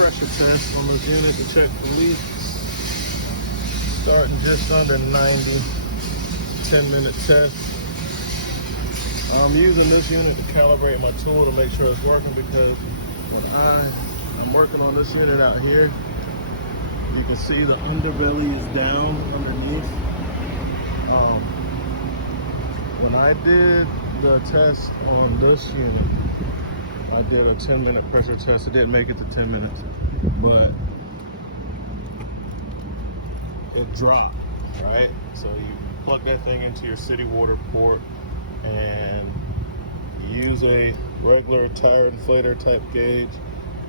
pressure test on this unit to check for leaks. Starting just under 90, 10-minute test. I'm using this unit to calibrate my tool to make sure it's working, because when I'm working on this unit out here, you can see the underbelly is down underneath. When I did the test on this unit, I did a 10-minute pressure test. It didn't make it to 10 minutes, but it dropped, right? So you plug that thing into your city water port and you use a regular tire inflator type gauge,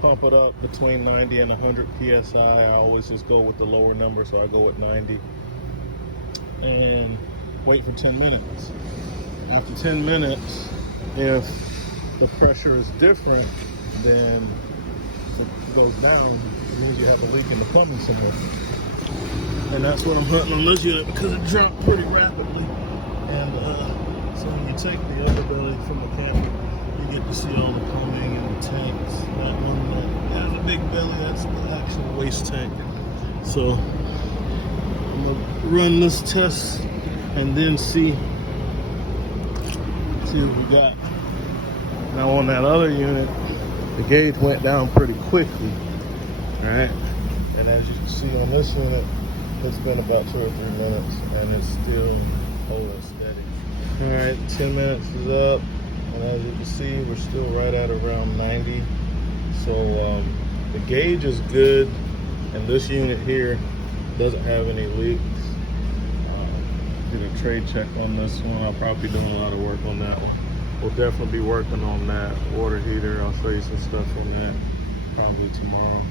pump it up between 90 and 100 psi. I always just go with the lower number, so I go with 90, and wait for 10 minutes. After 10 minutes, if the pressure is different, then it goes down. It means you have a leak in the plumbing somewhere. And that's what I'm hunting on this unit, because it dropped pretty rapidly. And so when you take the underbelly from the camper, you get to see all the plumbing and the tanks. That one that has a big belly, that's the actual waste tank. So I'm gonna run this test and then see what we got. Now on that other unit, the gauge went down pretty quickly, right? And as you can see on this unit, it's been about 2 or 3 minutes and it's still holding steady. All right, 10 minutes is up, and as you can see, we're still right at around 90. So the gauge is good, and this unit here doesn't have any leaks. Did a trade check on this one. I'll probably be doing a lot of work on that one. We'll definitely be working on that water heater. I'll show you some stuff on that probably tomorrow.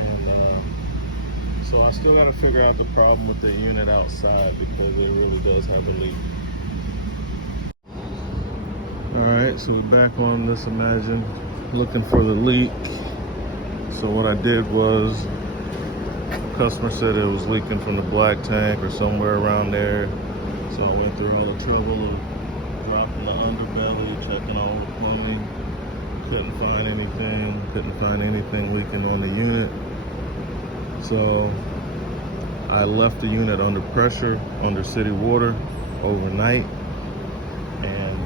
And so I still got to figure out the problem with the unit outside, because it really does have a leak. All right, so we're back on this Imagine, looking for the leak. So what I did was, the customer said it was leaking from the black tank or somewhere around there. So I went through all the trouble of dropping the underbelly, checking all the plumbing. Couldn't find anything leaking on the unit. So I left the unit under pressure, under city water overnight, and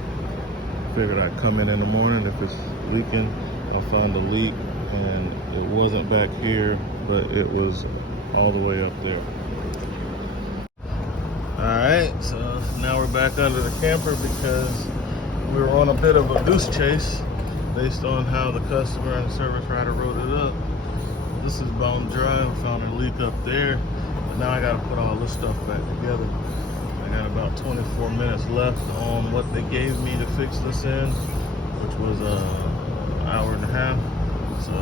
figured I'd come in the morning. If it's leaking, I found a leak, and it wasn't back here, but it was all the way up there. All right, so now we're back under the camper, because we were on a bit of a goose chase based on how the customer and the service rider wrote it up. This is bone dry. We found a leak up there, but now I got to put all this stuff back together. I got about 24 minutes left on what they gave me to fix this in, which was an hour and a half. So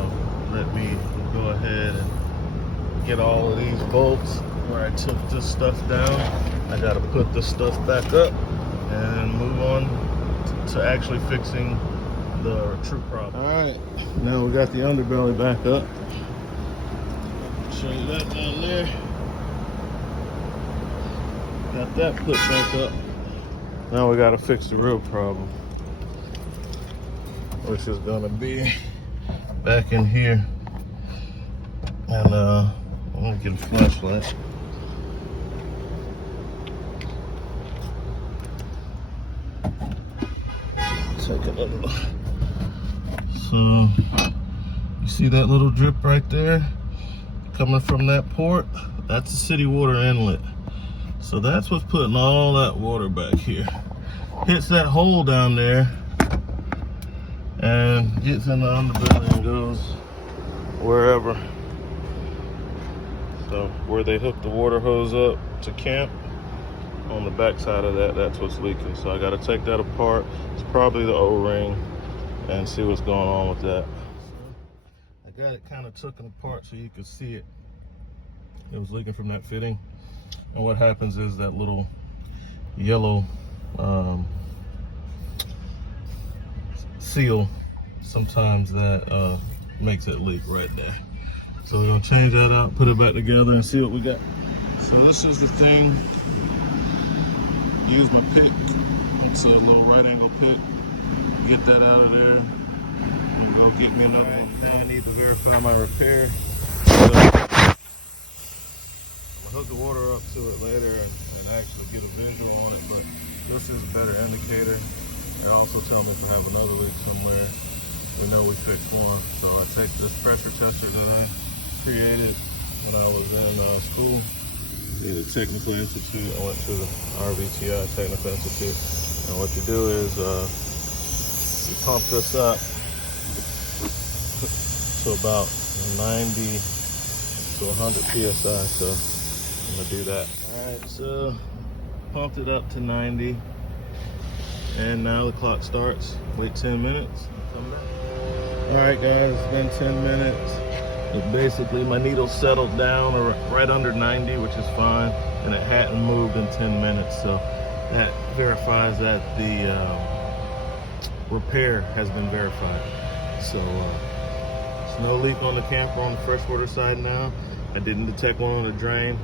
let me go ahead and get all of these bolts where I took this stuff down. I got to put this stuff back up and move on to actually fixing the true problem. All right, now we got the underbelly back up. Show you that down there. Got that put back up. Now we got to fix the real problem, which is gonna be back in here. And I'm gonna get a flashlight. Take a little. So you see that little drip right there coming from that port? That's the city water inlet. So that's what's putting all that water back here. Hits that hole down there and gets in the underbelly and goes wherever. So where they hook the water hose up to camp, on the back side of that, that's what's leaking. So I got to take that apart. It's probably the O-ring, and see what's going on with that. So I got it kind of taken apart so you could see it. It was leaking from that fitting. And what happens is that little yellow seal, sometimes that makes it leak right there. So we're gonna change that out, put it back together, and see what we got. So this is the thing. Use my pick. It's a little right angle pick. Get that out of there. I'm gonna go get me another one. Now I need to verify my repair. So I'm gonna hook the water up to it later and actually get a visual on it, but this is a better indicator. It also tells me if we have another leak somewhere. We know we fixed one. So I take this pressure tester that I created when I was in school. Did a technical institute. I went to the RVTI Technical Institute. And what you do is you pump this up to about 90 to 100 psi. So I'm gonna do that. All right, so pumped it up to 90, and now the clock starts. Wait 10 minutes. Come back. All right, guys, it's been 10 minutes. Basically, my needle settled down right under 90, which is fine, and it hadn't moved in 10 minutes. So that verifies that the repair has been verified. So there's no leak on the camper on the freshwater side now. I didn't detect one on the drain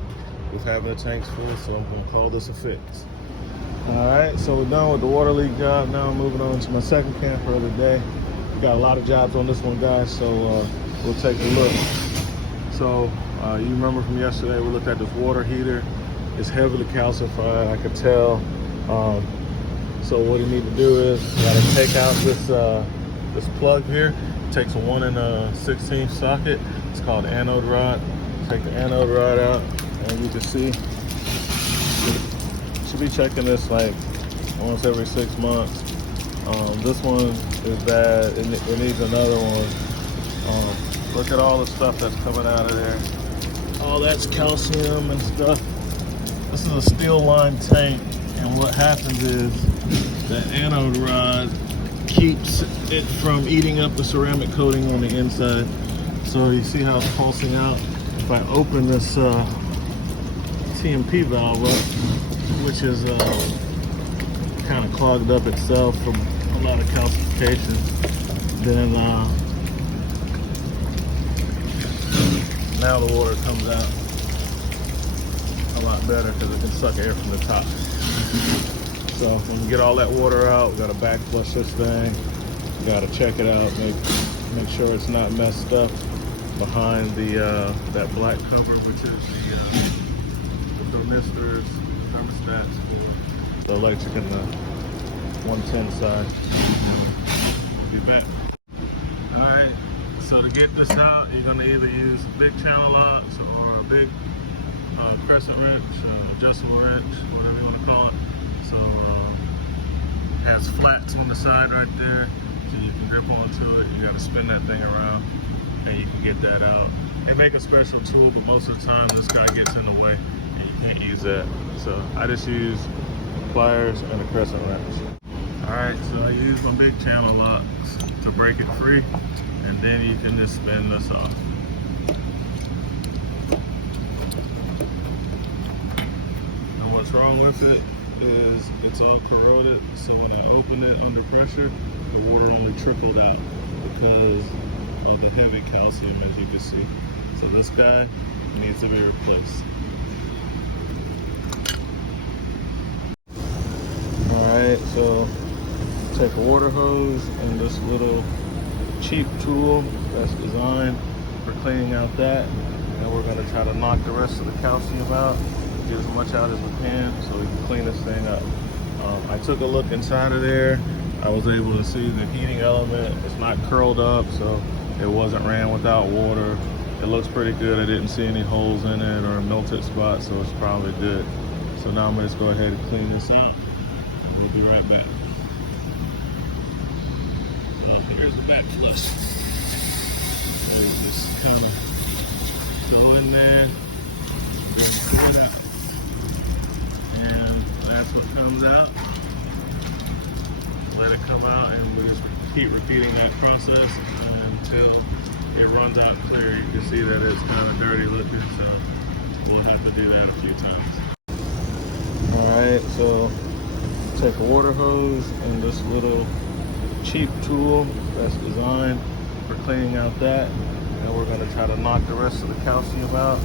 with having the tanks full, so I'm gonna call this a fix. All right, so we're done with the water leak job. Now I'm moving on to my second camper of the day. We got a lot of jobs on this one, guys, so we'll take a look. So you remember from yesterday, we looked at this water heater. It's heavily calcified, I could tell. So what you need to do is you gotta take out this plug here. It takes a 1 16 socket. It's called anode rod. Take the anode rod out, and you can see should be checking this like once every 6 months. This one is bad. It needs another one. Look at all the stuff that's coming out of there. All that's calcium and stuff. This is a steel line tank, and what happens is the anode rod keeps it from eating up the ceramic coating on the inside. So you see how it's pulsing out? If I open this TMP valve up, which is kind of clogged up itself from a lot of calcification, then now the water comes out a lot better because it can suck air from the top. So when we get all that water out, we gotta back flush this thing. We gotta check it out, make sure it's not messed up behind the that black cover, which is the thermistors, thermostats for the electric and the 110 side. We'll be back. All right, so to get this out, you're gonna either use big channel locks or a big crescent wrench, adjustable wrench, whatever you want to call it. So it has flats on the side right there, so you can grip onto it. You got to spin that thing around, and you can get that out. They make a special tool, but most of the time this guy gets in the way, and you can't use that. So I just use pliers and a crescent wrench. All right, so I use my big channel locks to break it free, and then you can just spin this off. What's wrong with it is it's all corroded, so when I opened it under pressure, the water only trickled out because of the heavy calcium, as you can see. So this guy needs to be replaced. Alright, so take a water hose and this little cheap tool that's designed for cleaning out that, and we're going to try to knock the rest of the calcium out. Get as much out as we can so we can clean this thing up. I took a look inside of there. I was able to see the heating element. It's not curled up, so it wasn't ran without water. It looks pretty good. I didn't see any holes in it or a melted spot, so it's probably good. So now I'm gonna just go ahead and clean this out. We'll be right back. Here's the back flush. Just kind of go in there, clean it out. That's what comes out. Let it come out, and we just keep repeating that process until it runs out clear. You can see that it's kind of dirty looking, so we'll have to do that a few times. Alright, so take a water hose and this little cheap tool that's designed for cleaning out that, and we're going to try to knock the rest of the calcium out,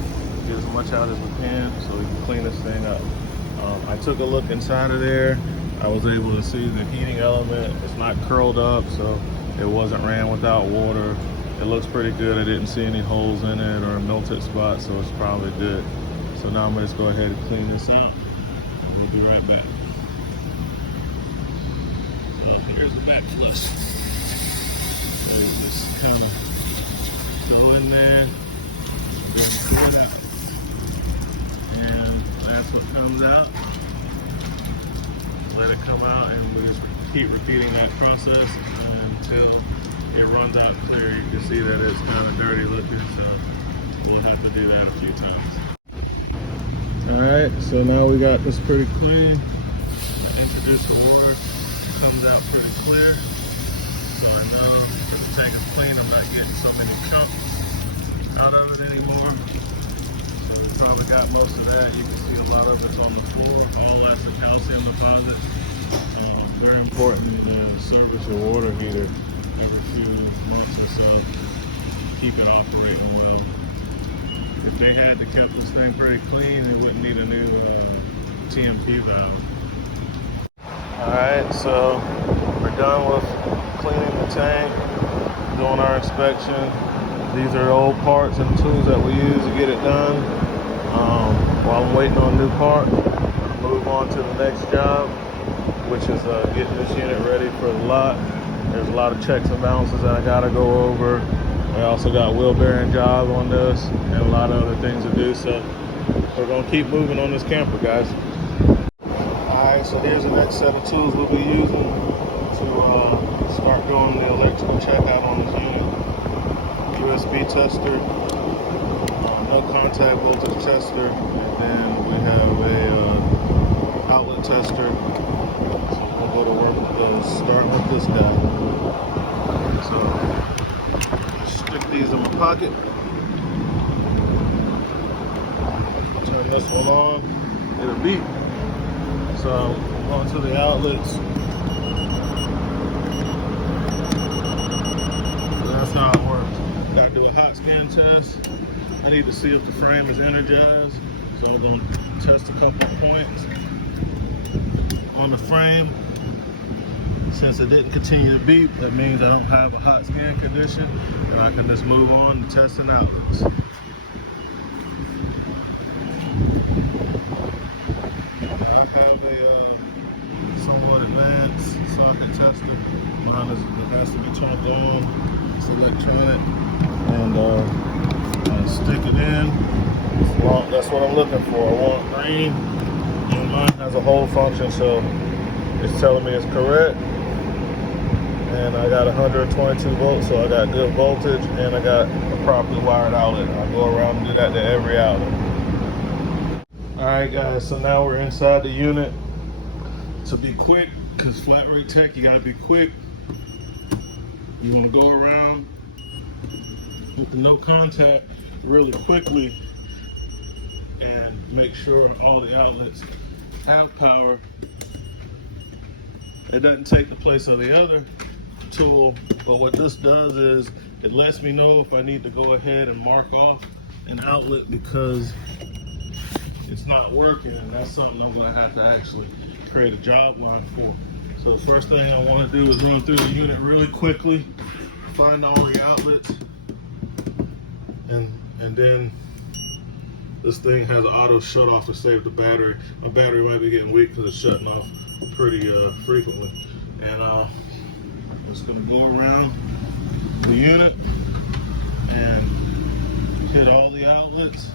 get as much out as we can so we can clean this thing up. I took a look inside of there. I was able to see the heating element. It's not curled up, so It wasn't ran without water. It looks pretty good. I didn't see any holes in it or melted spots, so it's probably good. So now I'm gonna just go ahead and clean this out. We'll be right back. Here's the back flush. Just kind of go in there, and that's what comes out. Let it come out, and we just keep repeating that process until it runs out clear. You can see that it's kind of dirty looking, so we'll have to do that a few times. Alright, so now we got this pretty clean. I introduced the water, it comes out pretty clear. So I know if the tank is clean, I'm not getting so many chunks out of it anymore. So we probably got most of that. You can see a lot of it's on the floor. All that's the calcium deposit. Very important to service your water heater every few months or so. Keep it operating well. If they had to keep this thing pretty clean, they wouldn't need a new TMP valve. Alright, so we're done with cleaning the tank, doing our inspection. These are old parts and tools that we use to get it done. While I'm waiting on a new part, I'll move on to the next job, which is getting this unit ready for the lot. There's a lot of checks and balances that I gotta go over. I also got wheel bearing job on this and a lot of other things to do, so we're gonna keep moving on this camper, guys. Alright, so here's the next set of tools we'll be using to start doing the electrical checkout on this unit. USB tester, no contact voltage tester, and then we have a outlet tester. So we'll go to work with those. Start with this guy. So stick these in my pocket. Turn this one on. It'll beep. So going to the outlets. That's how it works. Gotta do a hot scan test. I need to see if the frame is energized. So I'm going to test a couple of points on the frame. Since it didn't continue to beep, that means I don't have a hot scan condition, and I can just move on to testing outlets. I have a somewhat advanced socket tester. Mine has to be turned on. It's electronic, and I stick it in. Well, that's what I'm looking for. I want green, and mine has a hold function, so it's telling me it's correct. And I got 122 volts, so I got good voltage, and I got a properly wired outlet. I go around and do that to every outlet. All right, guys, so now we're inside the unit. To be quick, because flat rate tech, you gotta be quick. You wanna go around with the no contact really quickly and make sure all the outlets have power. It doesn't take the place of the other tool, but what this does is it lets me know if I need to go ahead and mark off an outlet because it's not working, and that's something I'm going to have to actually create a job line for. So the first thing I want to do is run through the unit really quickly, find all the outlets, and then this thing has an auto shut off to save the battery. My battery might be getting weak because it's shutting off pretty frequently. And I'm just going to go around the unit and hit all the outlets.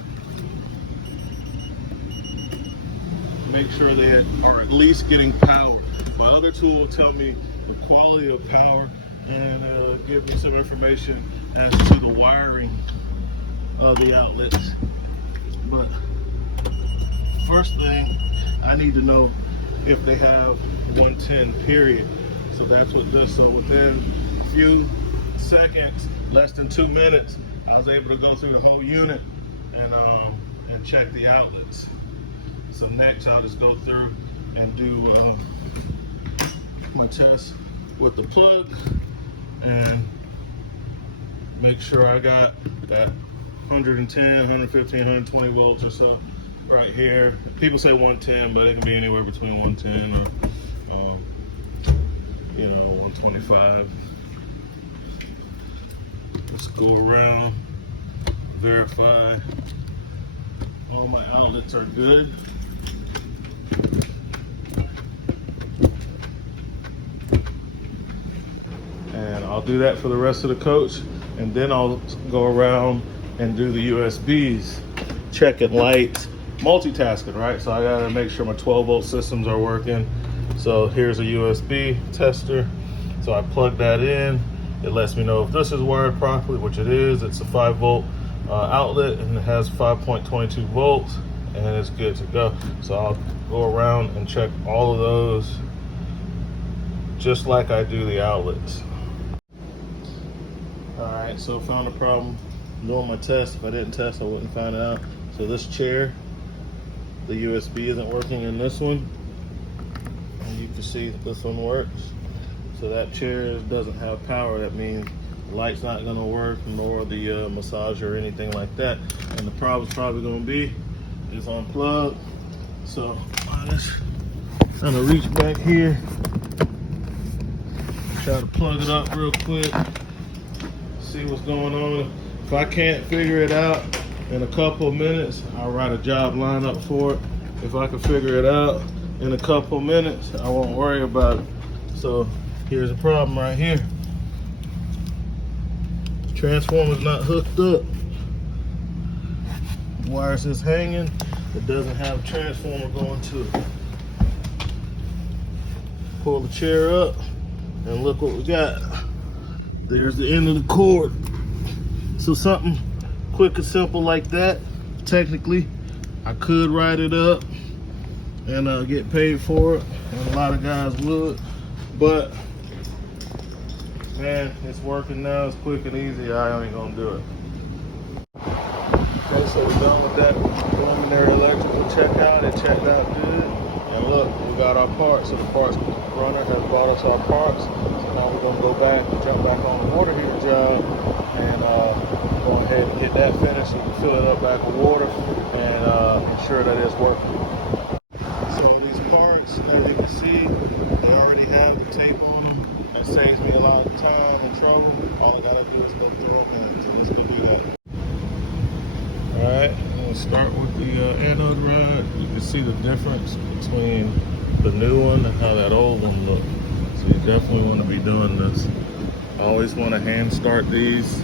Make sure they are at least getting power. My other tool will tell me the quality of power and give me some information as to the wiring of the outlets. But first thing, I need to know if they have 110 period. So that's what this, so within a few seconds, less than 2 minutes, I was able to go through the whole unit and check the outlets. So next I'll just go through and do my test with the plug and make sure I got that 110, 115, 120 volts or so right here. People say 110, but it can be anywhere between 110 or 125. Let's go around, verify all my outlets are good. And I'll do that for the rest of the coach, and then I'll go around and do the USBs, checking lights, multitasking, right? So I gotta make sure my 12-volt systems are working. So here's a USB tester. So I plug that in. It lets me know if this is wired properly, which it is. It's a 5-volt outlet, and it has 5.22 volts, and it's good to go. So I'll go around and check all of those just like I do the outlets. All right, so found a problem doing my test. If I didn't test, I wouldn't find out. So this chair, the USB isn't working in this one. And you can see that this one works. So that chair doesn't have power. That means the light's not gonna work, nor the massager or anything like that. And the problem's probably gonna be is unplugged. So I'm just gonna reach back here, try to plug it up real quick, see what's going on. If I can't figure it out in a couple of minutes, I'll write a job lineup for it. If I can figure it out in a couple of minutes, I won't worry about it. So here's a problem right here. Transformer's not hooked up. Wire's just hanging. It doesn't have a transformer going to it. Pull the chair up and look what we got. There's the end of the cord. So something quick and simple like that, technically, I could write it up and get paid for it, and a lot of guys would, but man, it's working now. It's quick and easy. I ain't gonna do it. Okay, so we're done with that preliminary electrical checkout. It checked out good. And look, we got our parts. So the parts runner has brought us our parts. So now we're gonna go back, jump back on the water heater job, and go ahead and get that finished. So we can fill it up back with water and ensure that it's working. So these parts, as you can see, they already have the tape on them. It saves me a lot of time and trouble. All I gotta do is go through them, and so let's go do that. Alright, I'm gonna start with the anode rod. You can see the difference between the new one and how that old one looked. So you definitely want to be doing this. I always want to hand start these.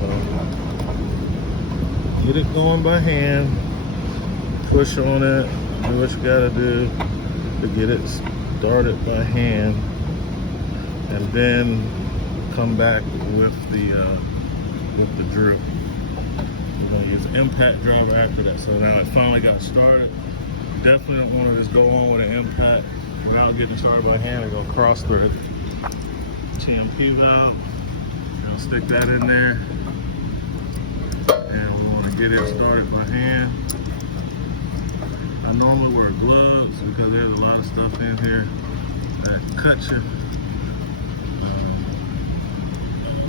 So get it going by hand, push on it, do what you gotta do to get it started by hand, and then come back with the drill. I'm gonna use an impact driver after that. So now it finally got started. Definitely don't want to just go on with an impact without getting started by hand. I'm gonna cross thread TMQ valve. I'll stick that in there, and we want to get it started by hand. I normally wear gloves because there's a lot of stuff in here that cuts you.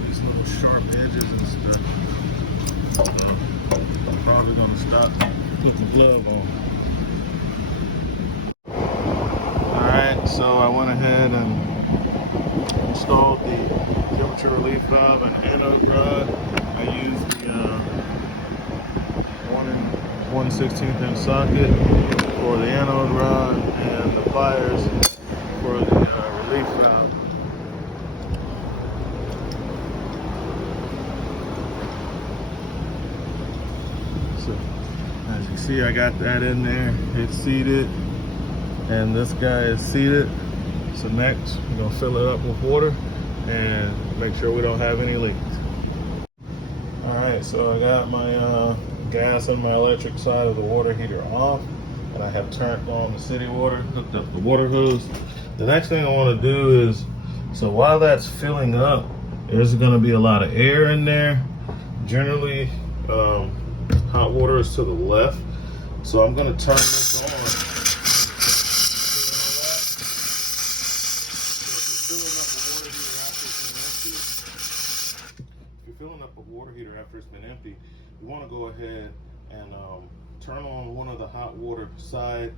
These little sharp edges and stuff. So I'm probably gonna stop, put the glove on. Alright, so I went ahead and installed the temperature relief valve and anode rod. I used the 1/16 inch socket for the anode rod and the pliers for the relief valve. So as you see, I got that in there. It's seated, and this guy is seated. So next, we're gonna fill it up with water and make sure we don't have any leaks. All right, so I got my gas and my electric side of the water heater off, and I have turned on the city water, hooked up the water hose. The next thing I want to do is, so while that's filling up, there's going to be a lot of air in there. Generally, hot water is to the left, so I'm going to turn this on. Filling up a water heater after it's been empty, you want to go ahead and turn on one of the hot water side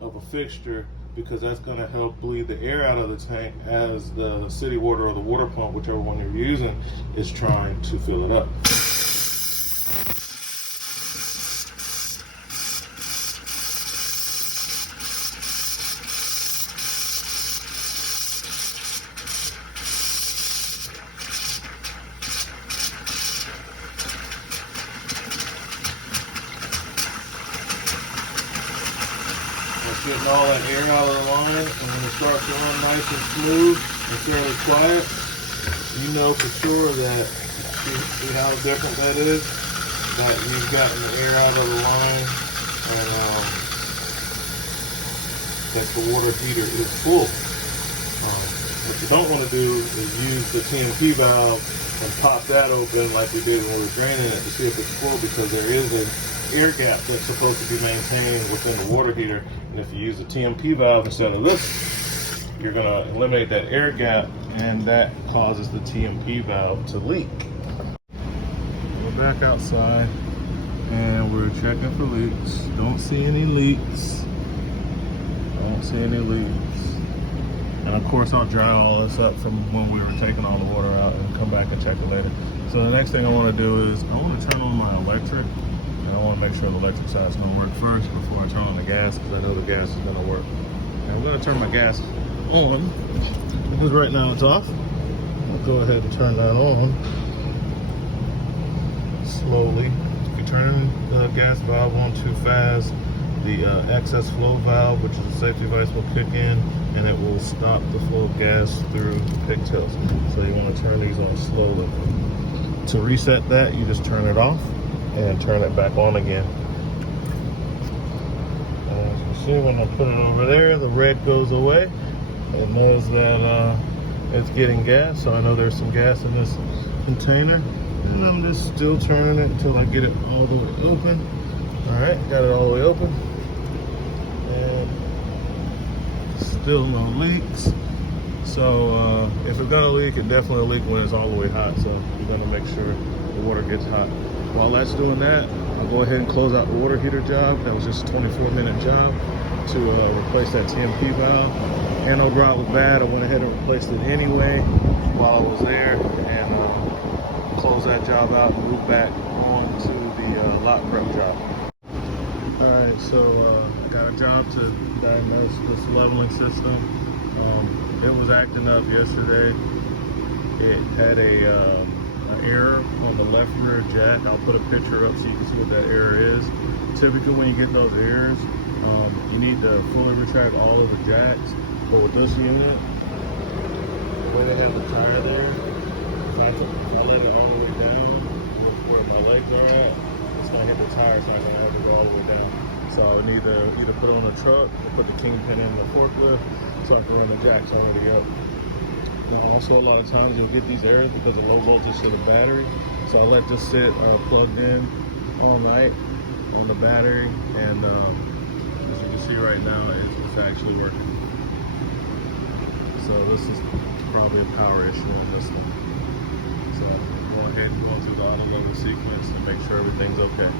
of a fixture because that's going to help bleed the air out of the tank as the city water or the water pump, whichever one you're using, is trying to fill it up. Getting all that air out of the line, and when it starts to run nice and smooth and fairly quiet, you know for sure that, see how different that is? That you've gotten the air out of the line, and that the water heater is full. What you don't want to do is use the TMP valve and pop that open like we did when we were draining it to see if it's full, because there is an air gap that's supposed to be maintained within the water heater. And if you use the TMP valve instead of this, you're going to eliminate that air gap, and that causes the TMP valve to leak. We're back outside and we're checking for leaks. Don't see any leaks. Don't see any leaks. And of course I'll dry all this up from when we were taking all the water out and come back and check it later. So the next thing I want to do is I want to turn on my electric. And I want to make sure the electric side's going to work first before I turn on the gas, because I know the gas is going to work. And I'm going to turn my gas on, because right now it's off. I'll go ahead and turn that on slowly. If you turn the gas valve on too fast, the excess flow valve, which is a safety device, will kick in, and it will stop the flow of gas through the pigtails. So you want to turn these on slowly. To reset that, you just turn it off and turn it back on again. As you see, when I put it over there, the red goes away. It knows that it's getting gas, so I know there's some gas in this container. And I'm just still turning it until I get it all the way open. Alright, got it all the way open. And still no leaks. So if it's gonna leak, it definitely leak when it's all the way hot. So you're gonna make sure the water gets hot. While that's doing that, I'll go ahead and close out the water heater job. That was just a 24-minute job to replace that TMP valve. Anode rod was bad. I went ahead and replaced it anyway while I was there, and close that job out and move back on to the lot prep job. Alright, so I got a job to diagnose this leveling system. It was acting up yesterday. It had a error on the left rear jack. I'll put a picture up so you can see what that error is. Typically when you get those errors, you need to fully retract all of the jacks. But with this unit, the way they have the tire there, if I let it all the way down where my legs are at, it's going to hit the tire, so I can have to go all the way down. So I need to either put it on a truck or put the kingpin in the forklift so I can run the jacks all the way up. Now also, a lot of times you'll get these errors because of low voltage to the battery. So I let this sit plugged in all night on the battery, and as you can see right now, it's actually working. So this is probably a power issue on this one. So go ahead and go through the autoloader sequence and make sure everything's okay.